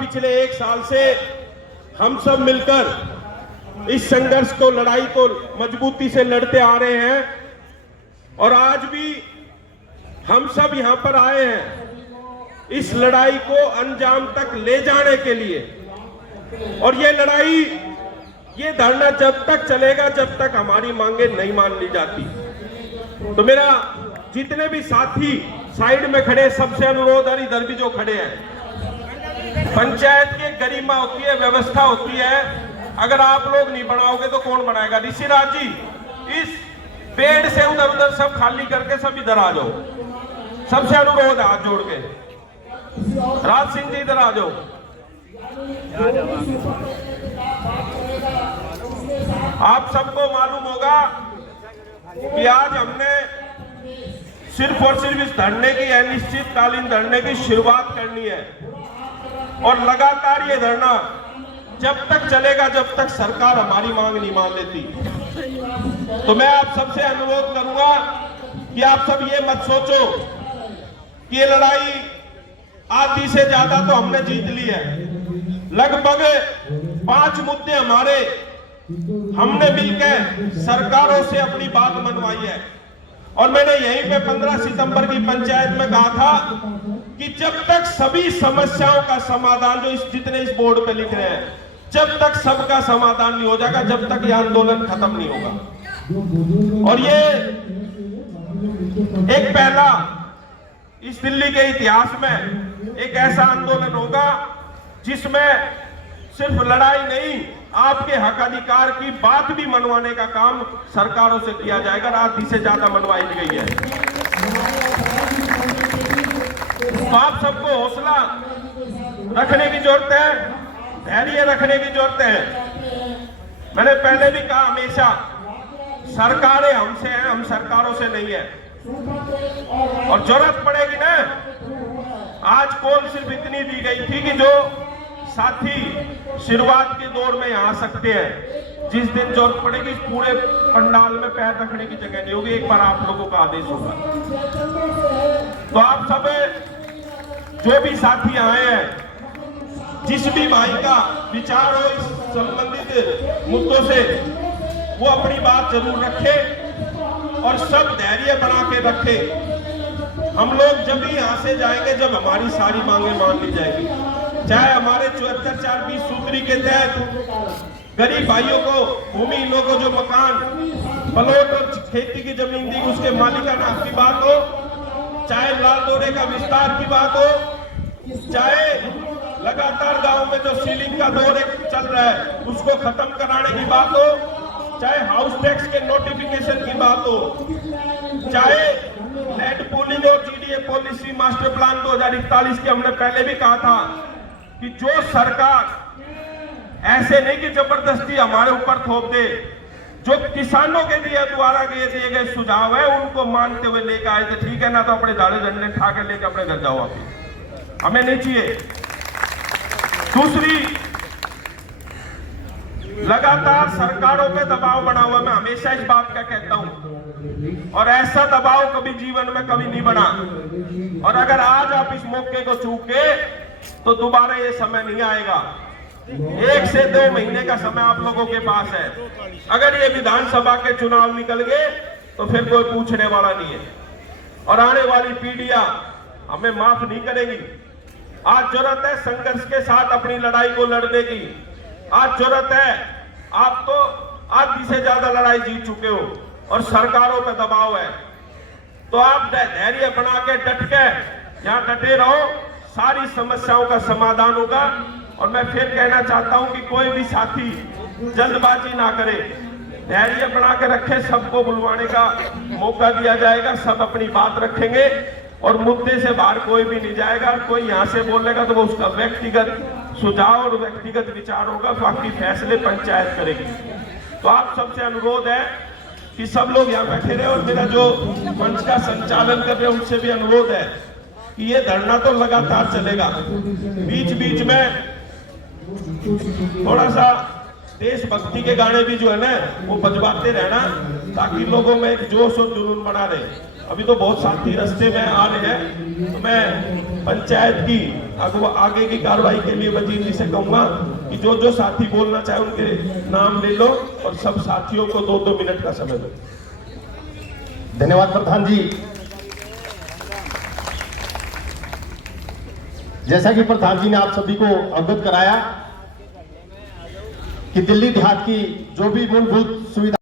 पिछले 1 साल से हम सब मिलकर इस संघर्ष को, लड़ाई को मजबूती से लड़ते आ रहे हैं और आज भी हम सब यहां पर आए हैं इस लड़ाई को अंजाम तक ले जाने के लिए। और ये लड़ाई, ये धरना जब तक चलेगा जब तक हमारी मांगे नहीं मान ली जाती। तो मेरा जितने भी साथी साइड में खड़े, सबसे अनुरोध है, इधर भी जो खड़े हैं, पंचायत की गरिमा होती है, व्यवस्था होती है, अगर आप लोग नहीं बनाओगे तो कौन बनाएगा? ऋषिराज जी, इस पेड़ से उधर उधर सब खाली करके सब इधर आ जाओ, सबसे अनुरोध है हाथ जोड़ के। राज सिंह जी इधर आ जाओ। आप सबको मालूम होगा कि आज हमने सिर्फ और सिर्फ इस धरने की, अनिश्चितकालीन धरने की शुरुआत करनी है और लगातार ये धरना जब तक चलेगा जब तक सरकार हमारी मांग नहीं मान लेती। तो मैं आप सबसे अनुरोध करूंगा कि आप सब ये मत सोचो कि ये लड़ाई आधी से ज्यादा तो हमने जीत ली है। लगभग 5 मुद्दे हमारे, हमने मिलकर सरकारों से अपनी बात मनवाई है और मैंने यहीं पे 15 सितंबर की पंचायत में कहा था कि जब तक सभी समस्याओं का समाधान, जो जितने इस बोर्ड पे लिख रहे हैं, जब तक सबका समाधान नहीं हो जाएगा, जब तक यह आंदोलन खत्म नहीं होगा। और ये एक पहला इस दिल्ली के इतिहास में एक ऐसा आंदोलन होगा जिसमें सिर्फ लड़ाई नहीं, आपके हक अधिकार की बात भी मनवाने का काम सरकारों से किया जाएगा। आधी से ज्यादा मनवाई गई है। तो आप सबको हौसला रखने की जरूरत है, धैर्य रखने की जरूरत है। मैंने पहले भी कहा, हमेशा सरकारें हमसे हैं, हम सरकारों से नहीं है। और जरूरत पड़ेगी ना, आज कॉल सिर्फ इतनी दी गई थी कि जो साथी शुरुआत के दौर में आ सकते हैं, जिस दिन जरूरत पड़ेगी पूरे पंडाल में पैर रखने की जगह नहीं होगी, एक बार आप लोगों का आदेश होगा। तो आप सब जो भी साथी आए हैं, जिस भी भाई का विचार हो इस संबंधित मुद्दों से, वो अपनी बात जरूर रखे और सब धैर्य बना के रखे। हम लोग जब भी यहां से जाएंगे जब हमारी सारी मांगे मान ली जाएगी, चाहे हमारे 74-4-20 सूत्री के तहत गरीब भाइयों को, भूमिहीनों को जो मकान, प्लॉट और खेती की जमीन दी उसके मालिकाना की बात हो, चाहे लाल दौरे का विस्तार की बात हो, चाहे लगातार गांव में जो सीलिंग का दौर चल रहा है उसको खत्म कराने की बात हो, चाहे हाउस टैक्स के नोटिफिकेशन की बात हो, चाहे लैंड पूलिंग और जीडीए पॉलिसी मास्टर प्लान 2041 के, हमने पहले भी कहा था कि जो सरकार ऐसे नहीं कि जबरदस्ती हमारे ऊपर थोप दे, जो किसानों के लिए द्वारा दिए गए सुझाव है उनको मानते हुए लेकर आए थे, ठीक है ना, तो अपने दाढ़े झंडे उठा के लेकर अपने घर जाओ। आप हमें नहीं चाहिए। दूसरी, लगातार सरकारों पे दबाव बना हुआ, मैं हमेशा इस बात का कहता हूं, और ऐसा दबाव कभी जीवन में कभी नहीं बना। और अगर आज आप इस मौके को चूके तो दोबारा ये समय नहीं आएगा। 1 से 2 महीने का समय आप लोगों के पास है। अगर ये विधानसभा के चुनाव निकल गए तो फिर कोई पूछने वाला नहीं है और आने वाली पीढ़ियां हमें माफ नहीं करेगी। आज जरूरत है संघर्ष के साथ अपनी लड़ाई को लड़ने की। आज जरूरत है, आप तो आधी से ज्यादा लड़ाई जीत चुके हो और सरकारों पर दबाव है, तो आप धैर्य बना के डट के यहां डटे रहो, सारी समस्याओं का समाधान होगा। और मैं फिर कहना चाहता हूं कि कोई भी साथी जल्दबाजी ना करे, धैर्य बना के रखे, सबको बुलवाने का मौका दिया जाएगा, सब अपनी बात रखेंगे और मुद्दे से बाहर कोई भी नहीं जाएगा। कोई यहां से बोलेगा तो वो उसका व्यक्तिगत सुझाव और व्यक्तिगत विचार होगा, बाकी फैसले पंचायत करेगी। तो आप सबसे अनुरोध है कि सब लोग यहाँ बैठे रहे और मेरा जो मंच का संचालन कर रहे हैं उनसे भी अनुरोध है कि ये धरना तो लगातार चलेगा, बीच बीच में थोड़ा सा देशभक्ति के गाने भी जो है ना वो बजवाते रहना, ताकि लोगों में एक जोश और जुनून बना रहे। अभी तो बहुत साथी रास्ते में आ रहे हैं, तो मैं पंचायत की आगे की कार्रवाई के लिए वजीर जी से कहूंगा कि जो जो साथी बोलना चाहे उनके नाम ले लो और सब साथियों को 2-2 मिनट का समय दो। धन्यवाद प्रधान जी। जैसा कि प्रधान जी ने आप सभी को अवगत कराया कि दिल्ली देहात की जो भी मूलभूत सुविधा